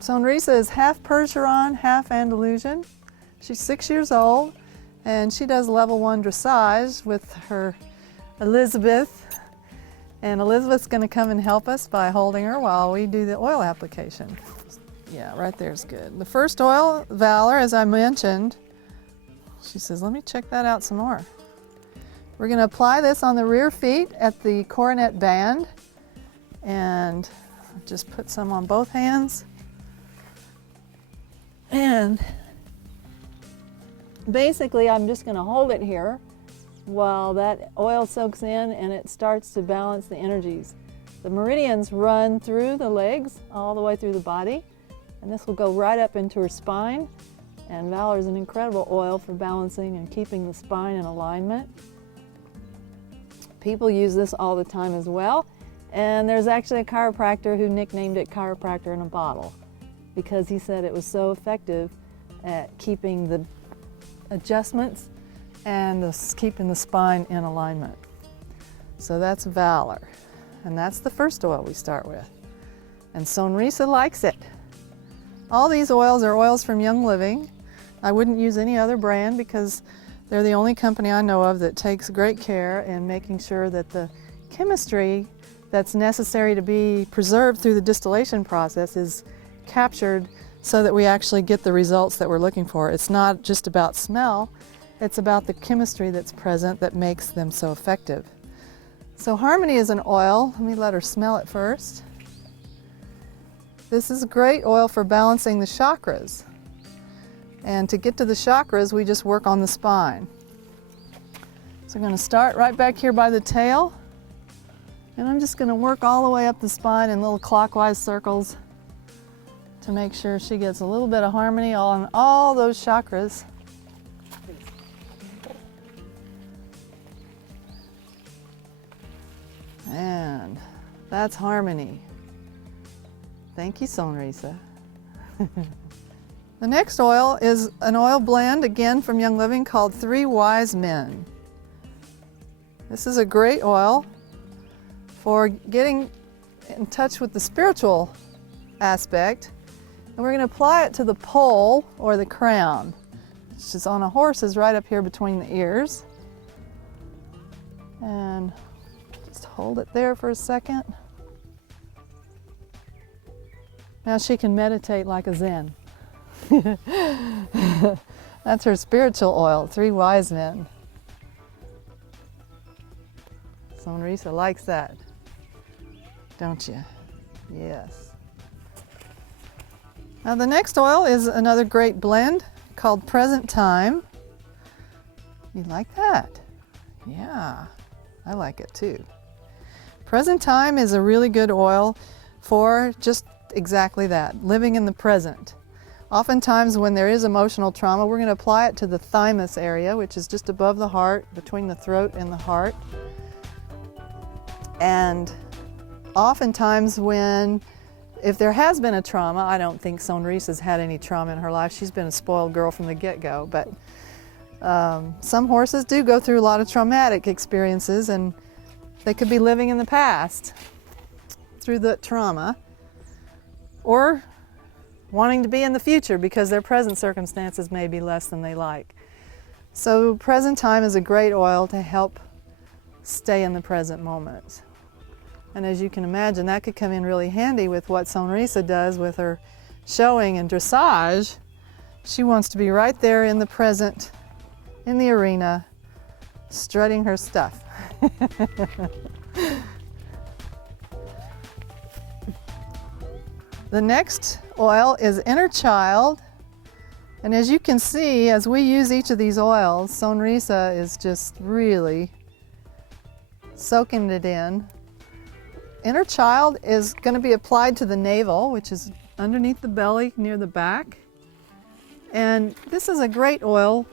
Sonrisa is half Percheron, half Andalusian. She's 6 years old, and she does level 1 dressage with her Elizabeth. And Elizabeth's going to come and help us by holding her while we do the oil application. Yeah, right there's good. The first oil, Valor, as I mentioned, she says, let me check that out some more. We're going to apply this on the rear feet at the coronet band, and just put some on both hands. And basically I'm just going to hold it here while that oil soaks in and it starts to balance the energies. The meridians run through the legs all the way through the body, and this will go right up into her spine. And Valor is an incredible oil for balancing and keeping the spine in alignment. People use this all the time as well, and there's actually a chiropractor who nicknamed it chiropractor in a bottle, because he said it was so effective at keeping the adjustments and keeping the spine in alignment. So that's Valor, and that's the first oil we start with. And Sonrisa likes it. All these oils are oils from Young Living. I wouldn't use any other brand because they're the only company I know of that takes great care in making sure that the chemistry that's necessary to be preserved through the distillation process is captured so that we actually get the results that we're looking for. It's not just about smell, it's about the chemistry that's present that makes them so effective. So Harmony is an oil. Let me let her smell it first. This is a great oil for balancing the chakras. And to get to the chakras, we just work on the spine. So I'm going to start right back here by the tail, and I'm just going to work all the way up the spine in little clockwise circles to make sure she gets a little bit of harmony on all those chakras. And that's Harmony. Thank you, Sonrisa. The next oil is an oil blend, again from Young Living, called 3 Wise Men. This is a great oil for getting in touch with the spiritual aspect. And we're going to apply it to the poll or the crown, which is on a horse, is right up here between the ears. And just hold it there for a second. Now she can meditate like a Zen. That's her spiritual oil, 3 Wise Men. Sonrisa likes that, don't you? Yes. Now the next oil is another great blend called Present Time. You like that? Yeah, I like it too. Present Time is a really good oil for just exactly that, living in the present. Oftentimes when there is emotional trauma, we're going to apply it to the thymus area, which is just above the heart, between the throat and the heart. And oftentimes if there has been a trauma, I don't think Sonrisa's had any trauma in her life. She's been a spoiled girl from the get-go, but some horses do go through a lot of traumatic experiences, and they could be living in the past through the trauma, or wanting to be in the future because their present circumstances may be less than they like. So Present Time is a great oil to help stay in the present moment. And as you can imagine, that could come in really handy with what Sonrisa does with her showing and dressage. She wants to be right there in the present, in the arena, strutting her stuff. The next oil is Inner Child, and as you can see, as we use each of these oils, Sonrisa is just really soaking it in. Inner Child is going to be applied to the navel, which is underneath the belly near the back, and this is a great oil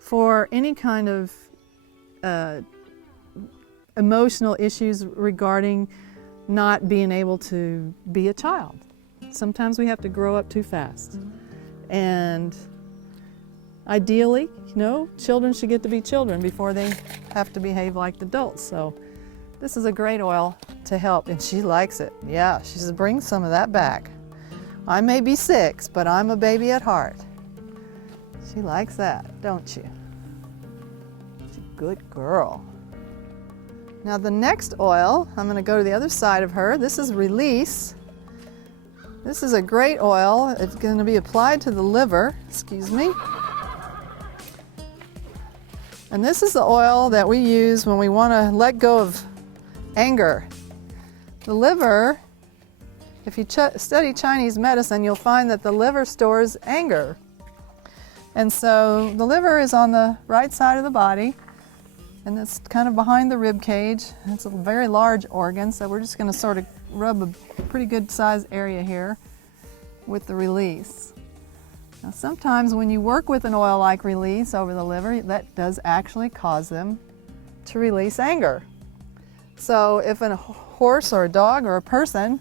for any kind of emotional issues regarding not being able to be a child. Sometimes we have to grow up too fast. And ideally, children should get to be children before they have to behave like adults. So this is a great oil to help, and she likes it. Yeah, she says, bring some of that back. I may be 6, but I'm a baby at heart. She likes that, don't you? She's a good girl. Now the next oil, I'm going to go to the other side of her. This is Release. This is a great oil. It's going to be applied to the liver, excuse me. And this is the oil that we use when we want to let go of anger. The liver, if you study Chinese medicine, you'll find that the liver stores anger. And so the liver is on the right side of the body, and it's kind of behind the rib cage. It's a very large organ, so we're just going to sort of rub a pretty good sized area here with the Release. Now sometimes when you work with an oil like Release over the liver, that does actually cause them to release anger. So if a horse or a dog or a person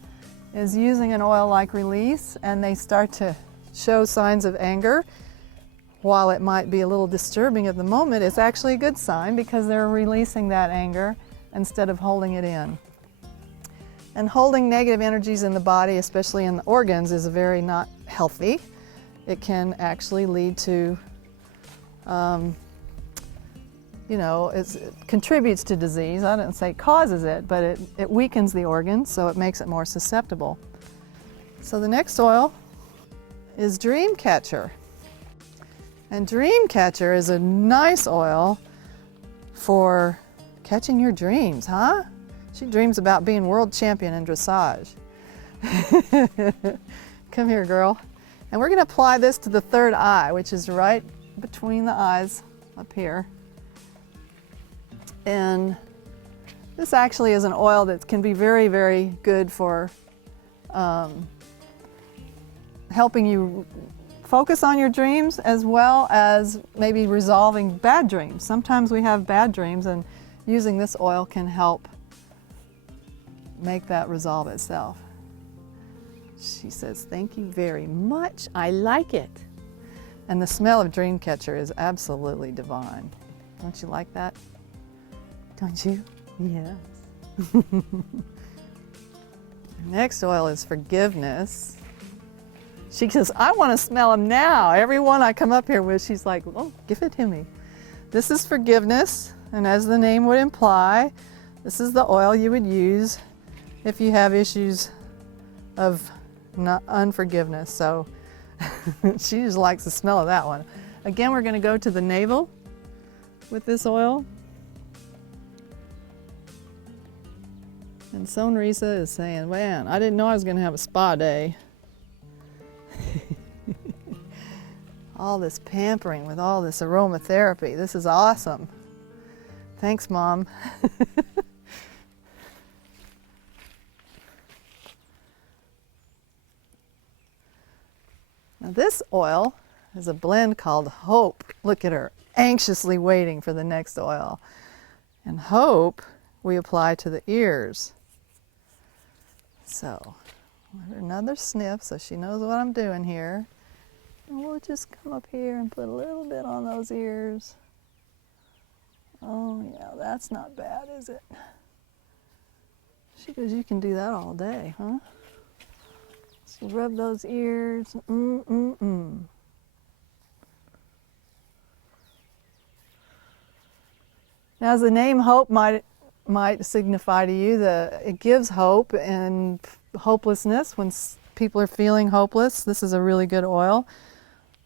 is using an oil like Release and they start to show signs of anger, while it might be a little disturbing at the moment, it's actually a good sign because they're releasing that anger instead of holding it in. And holding negative energies in the body, especially in the organs, is very not healthy. It can actually lead to, it contributes to disease. I didn't say causes it, but it weakens the organs, so it makes it more susceptible. So the next oil is Dreamcatcher. And Dreamcatcher is a nice oil for catching your dreams, huh? She dreams about being world champion in dressage. Come here, girl. And we're going to apply this to the third eye, which is right between the eyes up here. And this actually is an oil that can be very, very good for helping you focus on your dreams, as well as maybe resolving bad dreams. Sometimes we have bad dreams, and using this oil can help make that resolve itself. She says, "Thank you very much. I like it." And the smell of Dreamcatcher is absolutely divine. Don't you like that? Don't you? Yes. Next oil is Forgiveness. She says, "I want to smell them now." Every one I come up here with, she's like, "Oh, give it to me." This is Forgiveness, and as the name would imply, this is the oil you would use if you have issues of unforgiveness. So she just likes the smell of that one. Again, we're going to go to the navel with this oil. And Sonrisa is saying, "Man, I didn't know I was going to have a spa day." All this pampering with all this aromatherapy. This is awesome. Thanks, Mom. Now this oil is a blend called Hope. Look at her, anxiously waiting for the next oil. And Hope we apply to the ears. So, another sniff so she knows what I'm doing here. And we'll just come up here and put a little bit on those ears. Oh yeah, that's not bad, is it? She goes, "You can do that all day, huh?" So rub those ears. Now, as the name Hope might signify to you, it gives hope and hopelessness when people are feeling hopeless. This is a really good oil.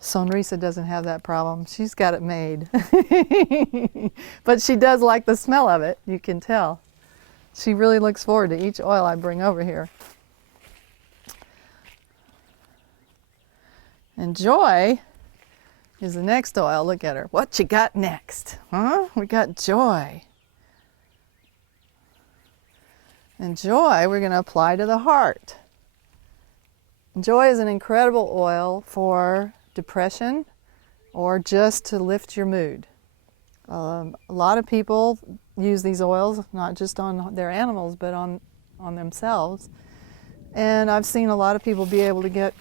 Sonrisa doesn't have that problem. She's got it made. But she does like the smell of it, you can tell. She really looks forward to each oil I bring over here. And Joy is the next oil. Look at her. What you got next? Huh? We got Joy. And Joy we're going to apply to the heart. Joy is an incredible oil for depression or just to lift your mood. A lot of people use these oils not just on their animals but on themselves. And I've seen a lot of people be able to get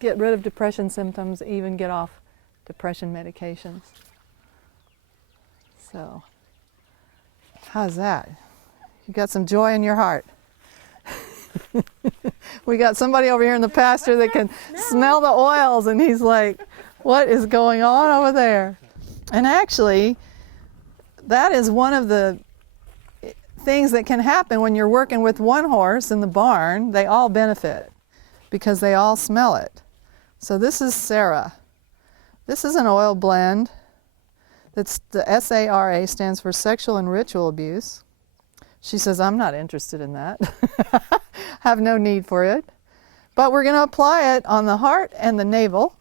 rid of depression symptoms, even get off depression medications. So, how's that? You got some joy in your heart. We got somebody over here in the pasture that can smell the oils, and he's like, what is going on over there? And actually, that is one of the things that can happen when you're working with one horse in the barn. They all benefit because they all smell it. So this is Sarah. This is an oil blend. That's the SARA, stands for sexual and ritual abuse. She says, I'm not interested in that. Have no need for it. But we're going to apply it on the heart and the navel,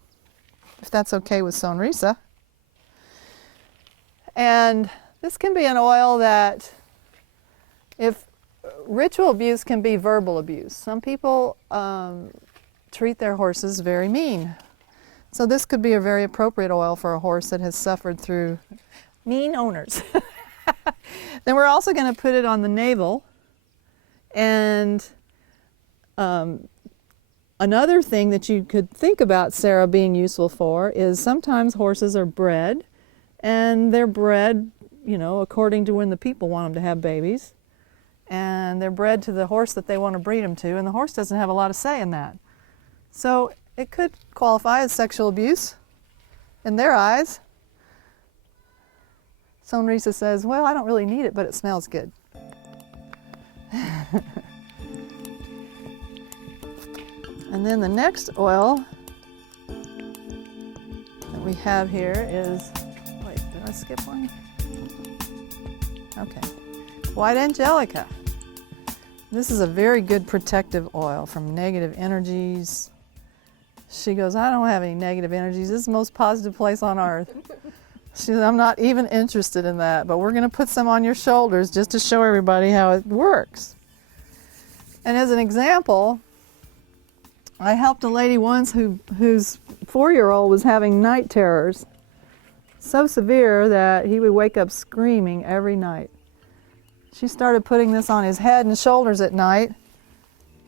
if that's okay with Sonrisa. And this can be an oil that, if ritual abuse can be verbal abuse. Some people treat their horses very mean. So this could be a very appropriate oil for a horse that has suffered through mean owners. Then we're also going to put it on the navel. And another thing that you could think about Sarah being useful for is sometimes horses are bred, and they're bred, you know, according to when the people want them to have babies. And they're bred to the horse that they want to breed them to, and the horse doesn't have a lot of say in that. So it could qualify as sexual abuse in their eyes. Sonrisa says, well, I don't really need it, but it smells good. And then the next oil that we have here is, wait, did I skip one? Okay, White Angelica. This is a very good protective oil from negative energies. She goes, I don't have any negative energies. This is the most positive place on earth. She says, I'm not even interested in that, but we're going to put some on your shoulders just to show everybody how it works. And as an example, I helped a lady once whose 4-year-old was having night terrors so severe that he would wake up screaming every night. She started putting this on his head and shoulders at night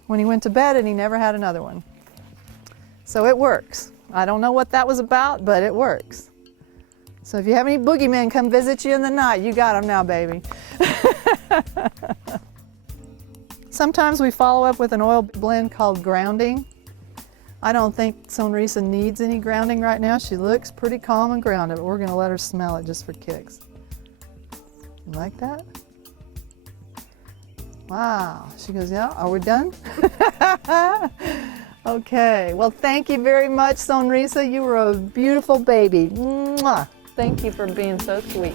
when he went to bed, and he never had another one. So it works. I don't know what that was about, but it works. So if you have any boogeymen come visit you in the night, you got them now, baby. Sometimes we follow up with an oil blend called grounding. I don't think Sonrisa needs any grounding right now. She looks pretty calm and grounded, but we're going to let her smell it just for kicks. You like that? Wow. She goes, yeah, are we done? Okay. Well, thank you very much, Sonrisa. You were a beautiful baby. Mwah. Thank you for being so sweet.